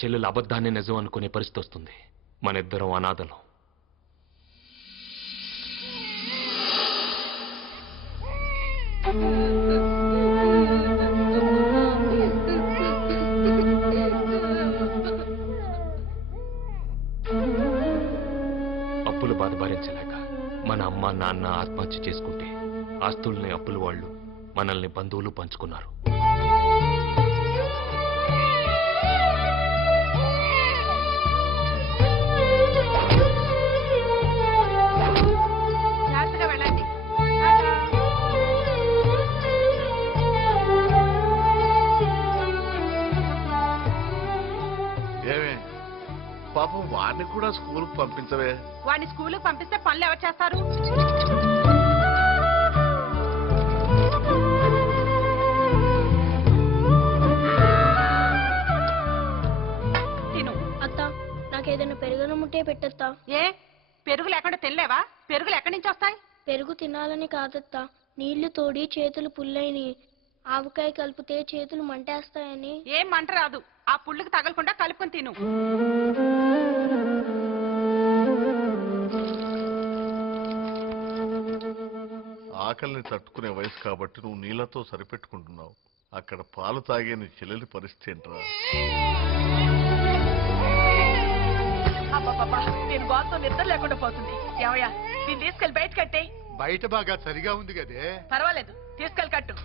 చెల్లెలు అబద్ధాన్ని నిజం అనుకునే పరిస్థితి వస్తుంది. మన ఇద్దరం అనాథలం. అప్పుల బాధ భరించలేక మన అమ్మ నాన్న ఆత్మహత్య చేసుకుంటే ఆస్తుల్ని అప్పుల వాళ్ళు మనల్ని బంధువులు పంచుకున్నారు. పాపం వాడిని కూడా స్కూల్కి పంపించవే. వాడిని స్కూల్కి పంపిస్తే పనులు ఎవరు చేస్తారు? తిను. అత్త, నాకేదైనా పెరుగును ముట్టే పెట్టత్తా. ఏ పెరుగు లేకుండా తినలేవా? పెరుగులు ఎక్కడి నుంచి వస్తాయి? పెరుగు తినాలని కాదత్తా, నీళ్లు తోడి చేతులు పుల్లైని, ఆవకాయ కలిపితే చేతులు మంటేస్తాయని. ఏం మంట రాదు. ఆ పుళ్ళకి తగలకుండా కలుపుకొని తిను. ఆకలిని తట్టుకునే వయసు కాబట్టి నువ్వు నీళ్లతో సరిపెట్టుకుంటున్నావు. అక్కడ పాలు తాగే నీ చెల్లెలి పరిస్థితి ఏంట్రా? అబ్బబ్బబ్బా, నేను బాధతో నిద్ర లేకుండా పోతుంది. ఏమయ్యా, దీన్ని తీసుకెళ్లి బయట కట్టే. బయట బాగా సరిగా ఉంది కదే. పర్వాలేదు, తీసుకెళ్ళి కట్టు.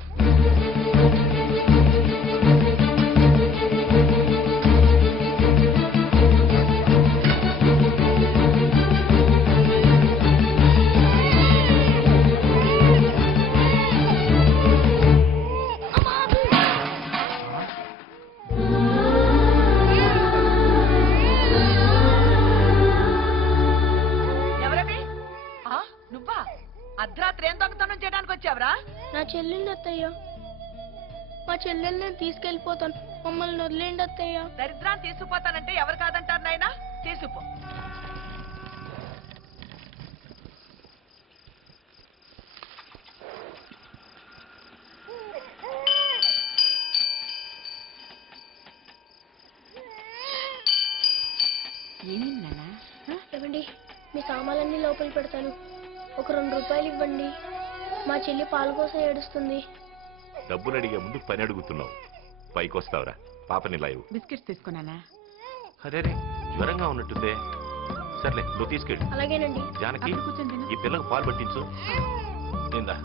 అర్ధరాత్రి ఏం దొంగతనం చేయడానికి వచ్చావరా? నా చెల్లెల్ని అత్తయ్య, మా చెల్లెల్ని తీసుకెళ్లిపోతాను, మమ్మల్ని వదిలేండి అత్తయ్య. దరిద్రాన్ని తీసుకుపోతానంటే ఎవరు కాదంటారు నాయనా? తీసుకుపో. ఇవ్వండి, మీ సామాన్లన్నీ లోపల పెడతాను. ఒక 2 రూపాయలు ఇవ్వండి. మా చెల్లి పాల కోసం ఏడుస్తుంది. డబ్బులు అడిగే ముందు పని అడుగుతున్నావు. పైకి వస్తావురా? పాపని లైవ్ బిస్కెట్స్ తీసుకున్నానా? అరే జ్వరంగా ఉన్నట్టుందే. సర్లే, నువ్వు తీసుకెళ్ళి. అలాగేనండి. జానకి, ఈ పిల్లకు పాలు పట్టించు. నిందా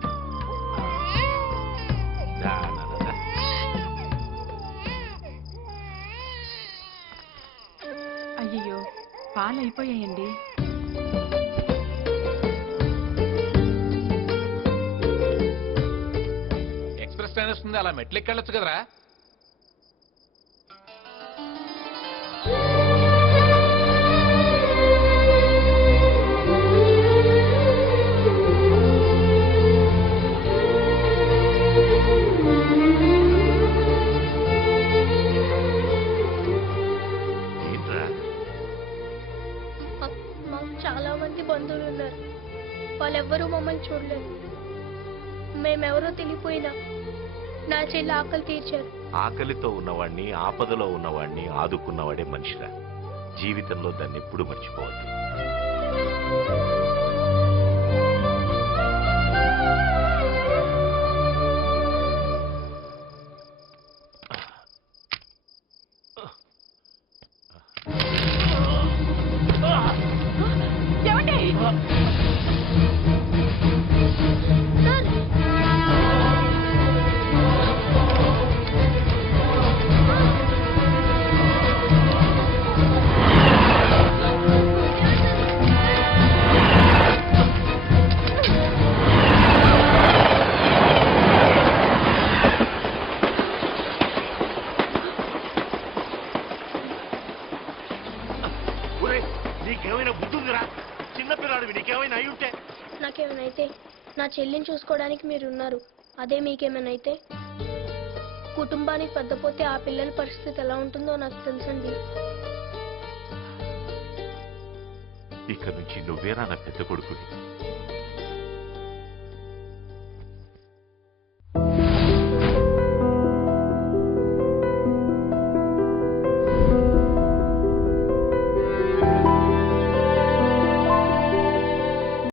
అయ్యో, పాలు అయిపోయాయండి. ఎక్స్ప్రెస్ ట్రైన్ వస్తుంది, అలా మెట్లు ఎక్కెళ్ళొచ్చు కదరా? చాలా మంది బంధువులు ఉన్నారు, వాళ్ళెవ్వరూ మమ్మల్ని చూడలేదు. మేమెవరో తెలియపోయినా నా చెల్లి ఆకలి తీర్చారు. ఆకలితో ఉన్నవాడిని, ఆపదలో ఉన్నవాడిని ఆదుకున్నవాడే మనిషిరా. జీవితంలో దాన్ని ఎప్పుడు మర్చిపోవద్దు. నీకేమైనా బుద్ధుందిరా? చిన్నపిల్లాడివి, నీకేమైనా అయి ఉంటే. నాకేమైనా అయితే నా చెల్లిని చూసుకోవడానికి మీరున్నారు. అదే మీకేమైనా అయితే కుటుంబానికి పెద్దపోతే ఆ పిల్లల పరిస్థితి ఎలా ఉంటుందో నాకు తెలుసండి. ఇక నుంచి నువ్వేరా నా పెద్ద కొడుకుని.